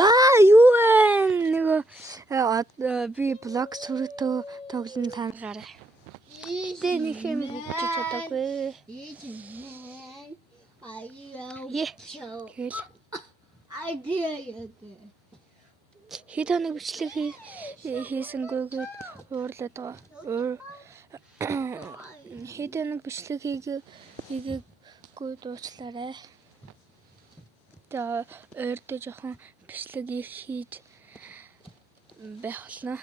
За юу вэ? Нөгөө би блог сүрэтөө тоглон танараа. Тэ нэг юм бичиж чадаагүй. Тэгэл. Хэд хоног бичлэг хийсэнгүйгээд уурлаад байгаа. Хэд хоног бичлэг хийгээгүй дуучлаарай. Тэгээ ойрдоо жоохон бичлэг хийж байх болно.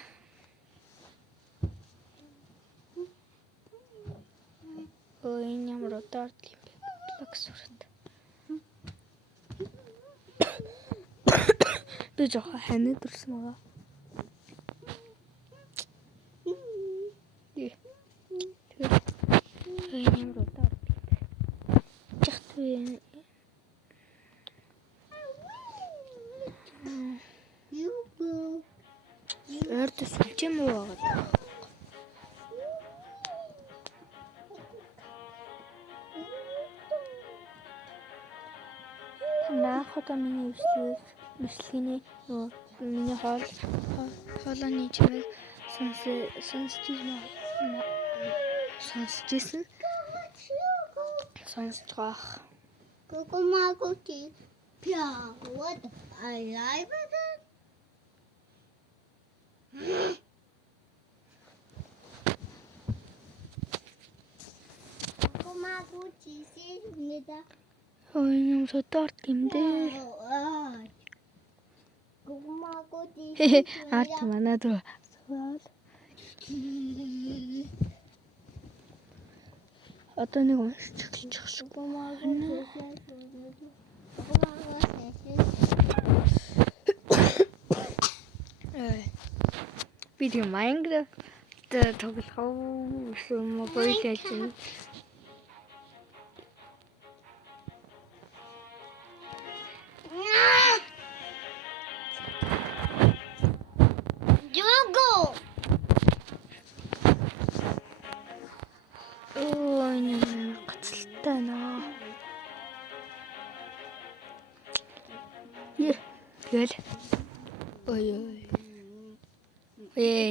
Энэ ямар удаад юм бэ? Блог сүрет. Би жоохон ханаад ирсэн байгаа. Энэ ямар удаад юм бэ? Жахтгүй. Орд сүлж юм уу байгаа. Нахата миний бичлэгийн миний хоолойны чимэг сонсчихсэн. Сонсож байгаа. Кокомагути пиа what I like it. Кокомагути синида. Ой, юм сотор гимдээ. Кокомагути. Арт манад руу. Одоо нэг уншиж эхэлчих шиг. Видео Minecraft тоглох юм уу гэж байна. Тэгэл. Ой.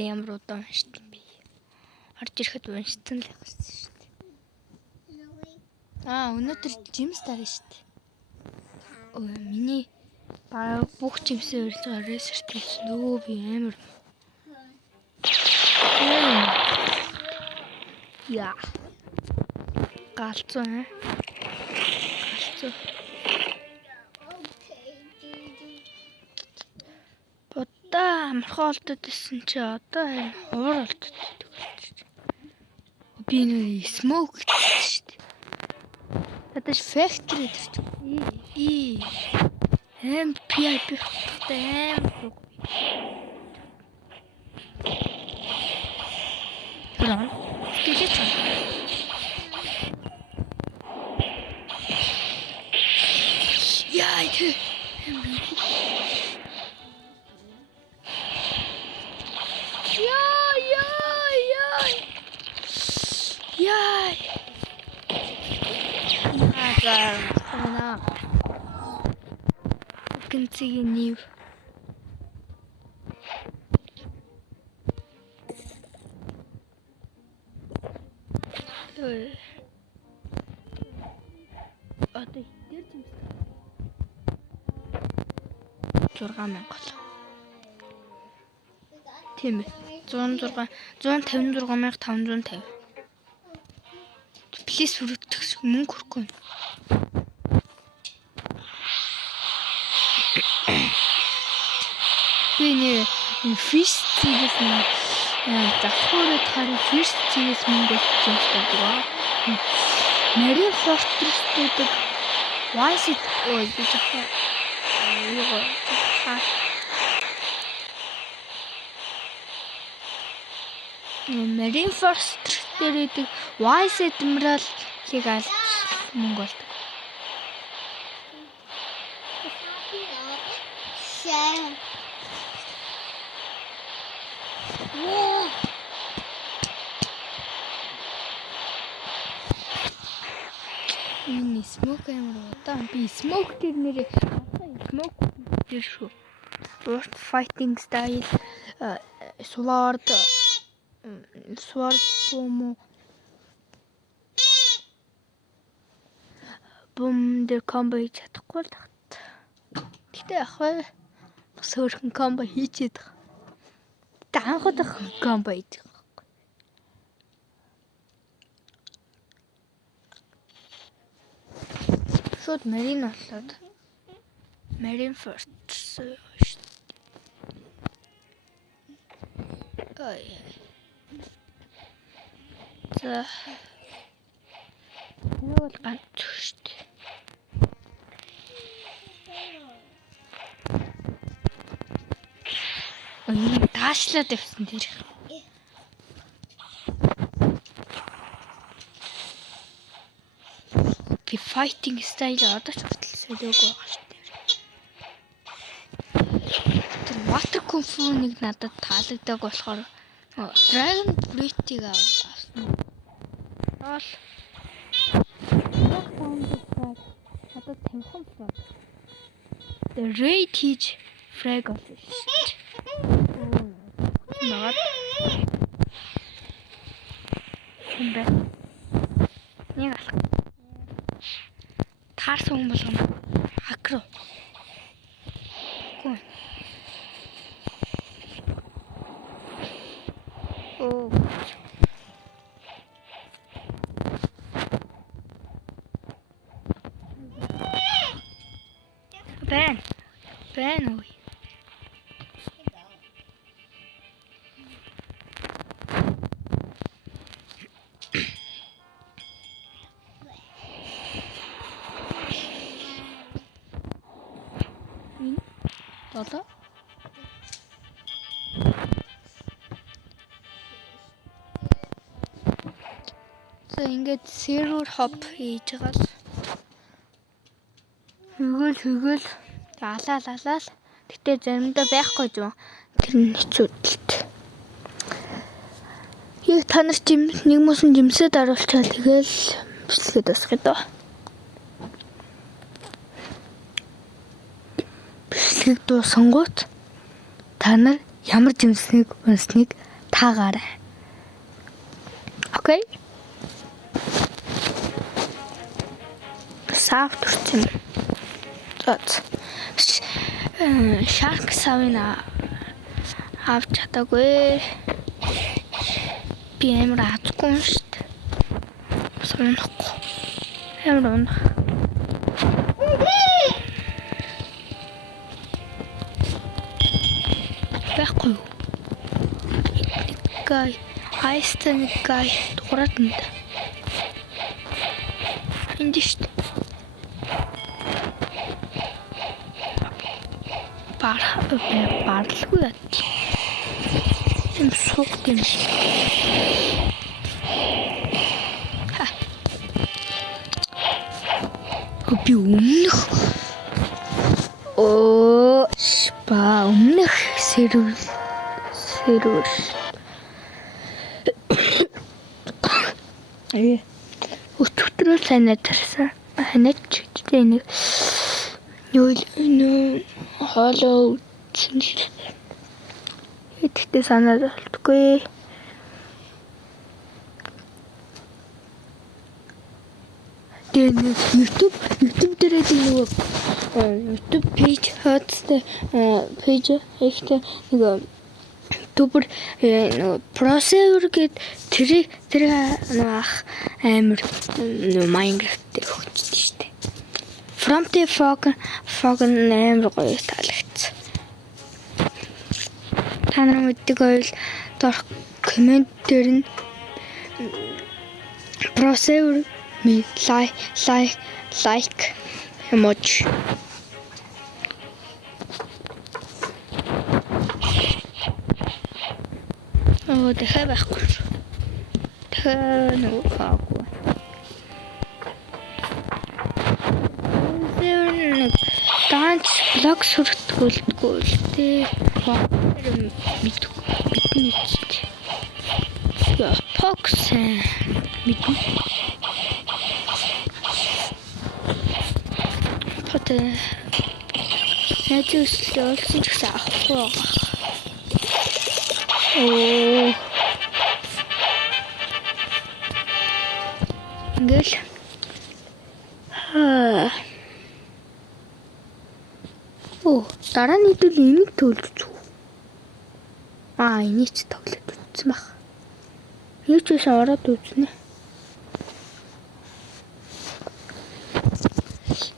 Ямар удаан шүү дээ. Орж ирэхэд уншсан л байсан шүү дээ. Өнөөдөр жимс тарна шүү дээ. Ой, миний баг бүх жимсээ урьж байгаа ресерч хийсэн. Өө би амар. Я. Галзуу. Амархан олдод исэн чи одоо энэ хуур олдод байдаг. Би нэг smoke гэсэн шүү дээ. Надад factory төрчих. PIP тэм. Бра. Тэжээч. Яа их. Гэнцгийн нийв. Одоо хитэр жимс. 6,000 гол. Тийм ээ. 156,550. Плис хүрэх мөнгө хүрхгүй. Би нэг фиш цэгээс захуураад харин фиш цэгээс мөнгө олж байгаа. Марин фортрес гэдэг Vice ой би захаа. Marine Fortress гэдэг Vice Admiral-ийг алж мөнгө болдог. Энэ smoke амар удаа би smoke дээр нэрээ smoke дээр шүү. fighting style, sword boom дээр combo хийж чадахгүй л багт. Гэтэ яг сөөрхөн combo хийчихэд байгаа. Гэтэ анхудах combo хийж байгаа. Шууд Marine болоод. Marine first. За. Энэ бол ганц шүү дээ. Энэ даашлаад явсан дээр. Би fighting style одоо ч хүртэл солиогүй байгаа шүү дээ. Тэр water kung fu нэг надад таалагддаг болохоор Dragon Breath-ийг авсан. Ол надад таньхан фраг. The Raid хийж фраг болсон шүү дээ. Наад энэ нэг алах. Таарсан хүн болгоно. Акро. Гүн. Оо. Бэн ой. Одоо за ингээд server hop хийж байгаа л хөгөөл алаал гэтээ заримдаа байхгүй юм тэр нь хэцүүдэлт яг та нар нэг мөсөн жимсэд оруулчаал тэгэл бичлэгэд басах гэдэг. Бичлэг дуусангууд та нар ямар жимснийг унсныг таагаарай. Окей? Сав турсан. Shark савина авч чадаагүй. Би амар хатгүй шүү дээ. Сонирхгүй. Амар унах. Байхгүй. Гай, хайстан гай дураад нь. Энд шүү дээ. Барлгүй яа. Юм суух юм. Би өмнөх өмнөх сервер өчигдрөө санаад тарсан. Ханаач гэдэг нэг хоолоо үтсэн шил. Итгэдэг санаад болтгүй. Тэгээд YouTube дээр нэг YouTube page хаттай page ихтэй нэг YouTuber Prosever гэд тэр ах амар Minecraft дээр хөгждөг шүү дээ. From the fog амар гоё таалагдсан. Та нар мэддэг байвал доор коммент дээр нь Prosever me like emoji. Oh, дахиад байхгүй. Дахиад нүгаагүй. Данч блог сүртгүүлдэггүй л дээ. Бидний ч. Яа, Fox мэднэ. Потэ Найзын өсөлтөд олсон ч гэсэн авахгүй байгаа. Оо. Ингээл. Оо, дараа нь идэл энийг төлж зү. Энийг ч тоглоод үзсэн баг. Юу ч гэсэн ороод үзнэ.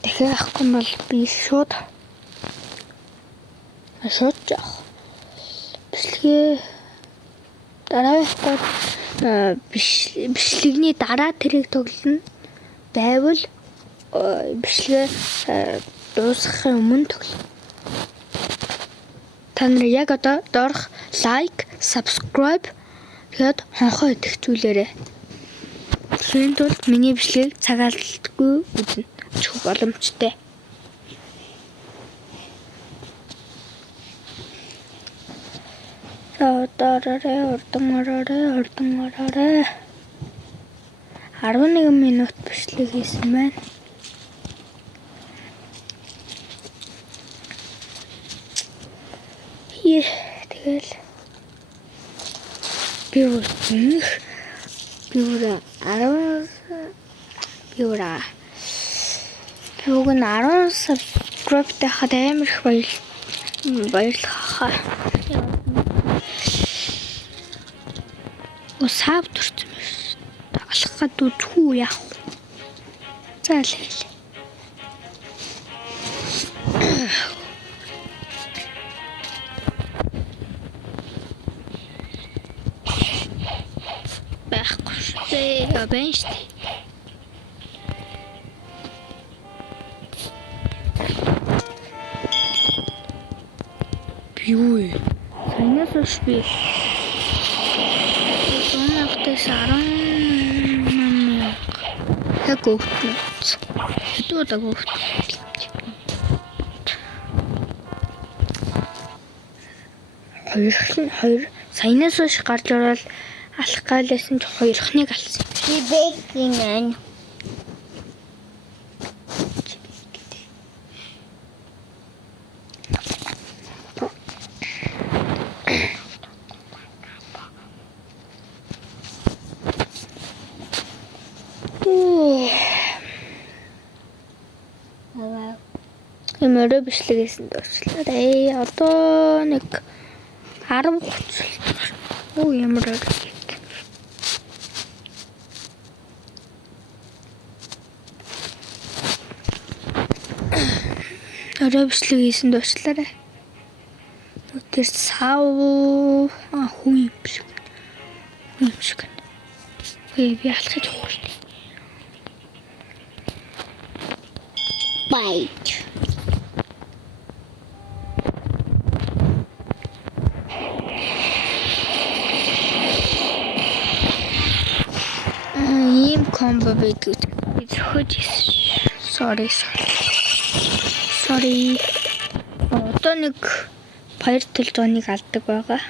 Дахиад авахгүй бол би шууд яах. Бичлэгээ дараагийн бичлэгний дараа тэрийг тоглоно. Байвал бичлэгээ дуусгахын өмнө тоглоно. Та нар яг одоо доорх лайк, subscribe тэгээд хонхоо идэвхжүүлээрэй. Түүний тулд миний бичлэгийг цагаалтгүй үзнэ. Очих боломжтой. Урдан ороорой. 11 минут бичлэг хийсэн байна. Тэгэл би бүр 10 subscribe тахад амар их баярлахаа. Сав төрсөн байна. Алах гад үзгүй яах вэ? За л хэлээ. Байхгүй шүү дээ. Байна шүү дээ. Юу вэ? Санаас ш би. Өнөөдөр 18 яг өгтөц. Хэдүү удаа өгтөц. Хоёр саянаас ш гарч ороод алах гаалсан ч хоёрхныг алсан. Би бэкинг. Эмэрэ бичлэгээс дөрчлээ. Одоо нэг 10:30. Оо ямар орой бичлэгээс дөрчлээ. Тэр сав хүн юм шиг. Би алхаж явах. Байт. Ийм комбо байдаг. Би зөвхөн sorry. Одоо нэг баяр төлөвийг алдаг байгаа.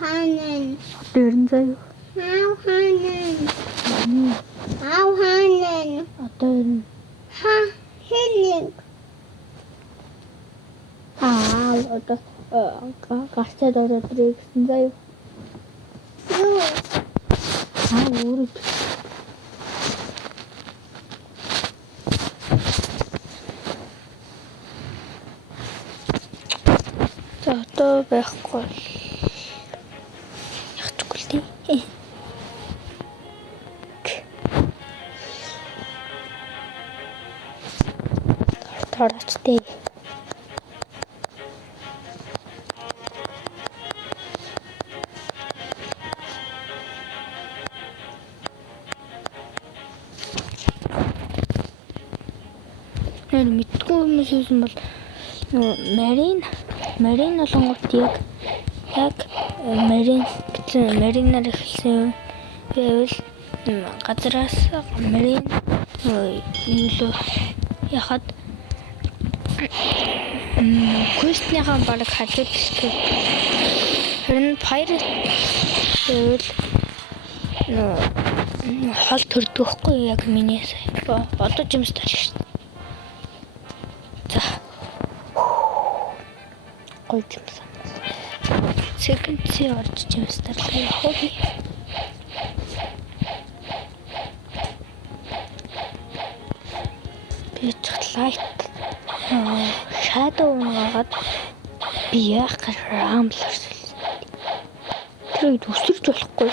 Hanen. Dürren zayıf. Hanen. Hanen. Atın. Hening. Одоо гарцаа дөрөв гэсэн заяа. Юу? Өөрөө. За одоо байхгүй. Яхчихгүй л дээ. Тарацтэй. нэр мэдгүй хүмүүс юусэн бол марин болонгот яг маринаар эхэлсэн байвал газраас марин юу яхад квестныхаа баг хажууд шиг хэрэн pirate байвал хол төрдөг хгүй яг миний сая одоо жимстэй шүү дээ. За гоё жимс. Second C орж жимстэй хобби. Би light shadow унагаад би яг рамблер тэрийг өсөрч болохгүй.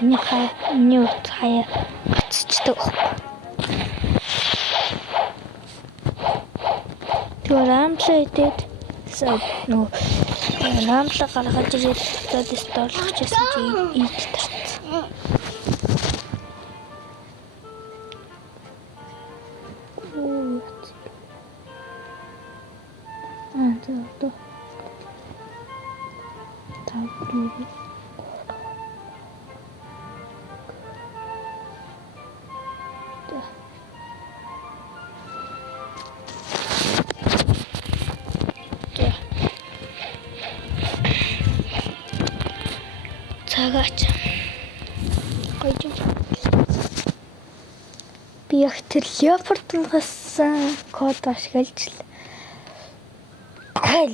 Миний урт хаяа гацчдаг. Тэр рамблэдэд нөө рамблаа гаргаж ирээд дотоодс доорлох гэсэн чи ийд тарцсан. 또 다구리 цагаач гоё би яг тэр леопардаас код ашиглаж л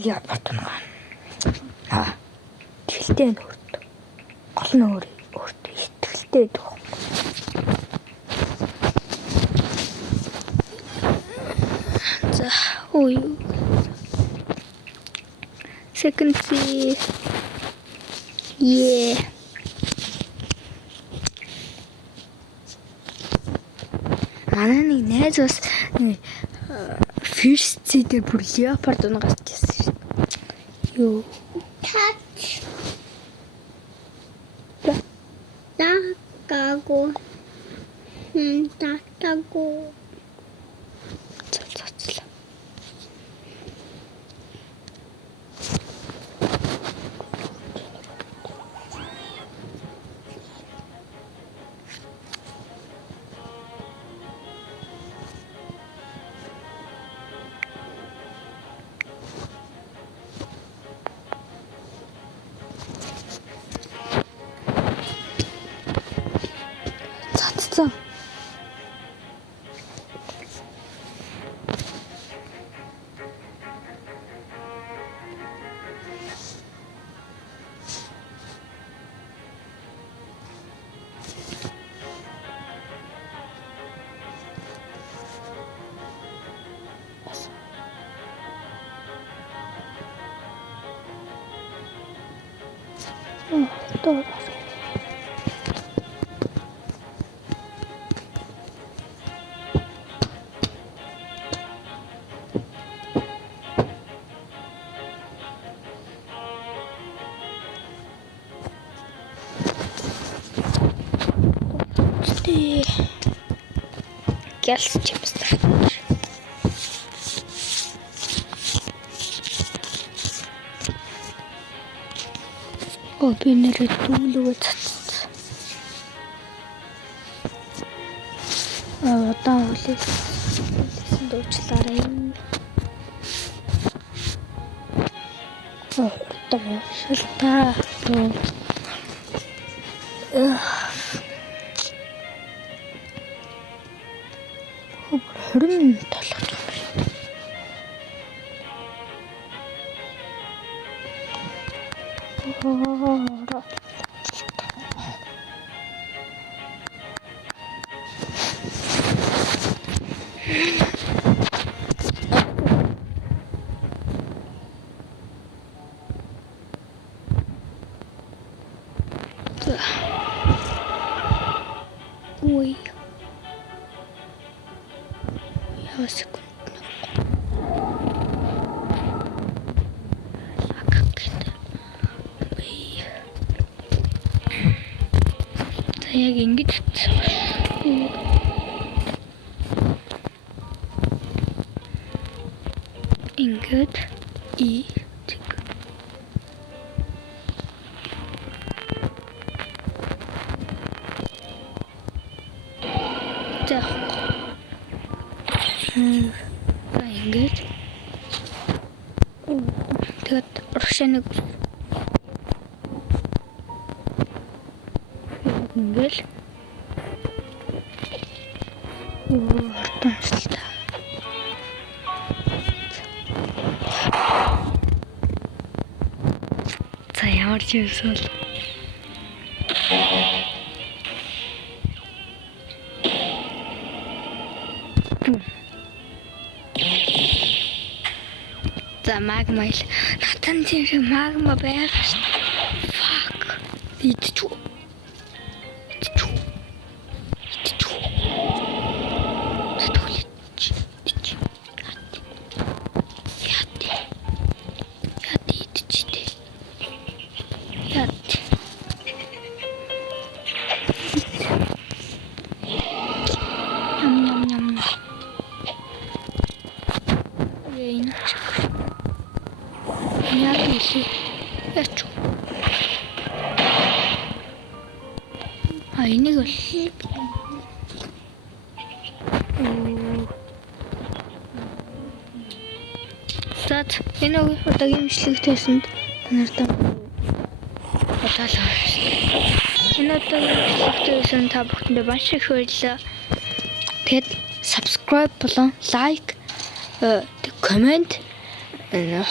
леопард наа ихтэй нөрт гол нь өөртөө ихтэй дөх. За ой second C манай нэг найз бас first C-дээр бүр леопард унагаас чийсэн шүү. Юу touch Takago Takago цацлаа. цацсан. 또 гэлс чимстэй. Би нэрээ дүүлгээ цацсан. Одоо үлээсэн дуучлаарай. Одоо шилтаа. Хөрөн толгож байна. Ой. Я секунду. Яг ингэж Тэгэд и тэг. За. Ингээд. Тэгэд урагшааныг ингээл хортонслаа. За ямар ч юм бол за магма ил натан тийм магма байгаа шүү. Fuck. Идчихв. Яач. Энийг бол за энэ удаагийн бичлэгтээсэнд танартай баталгаа. Энэ удаагийн бичлэгтээсэнд та бүхэндээ маш их баярлалаа. Тэгэд subscribe болон like comment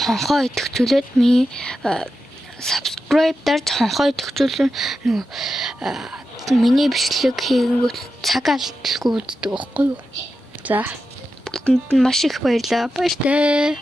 хонхоо идэвхжүүлээд миний subscribe дарж хонхоо идэвхжүүлэн миний бичлэг хийгэнгүүт цаг алдалгүй үздэг байхгүй юу? За бүгдэнд нь маш их баярлалаа. Баяртай.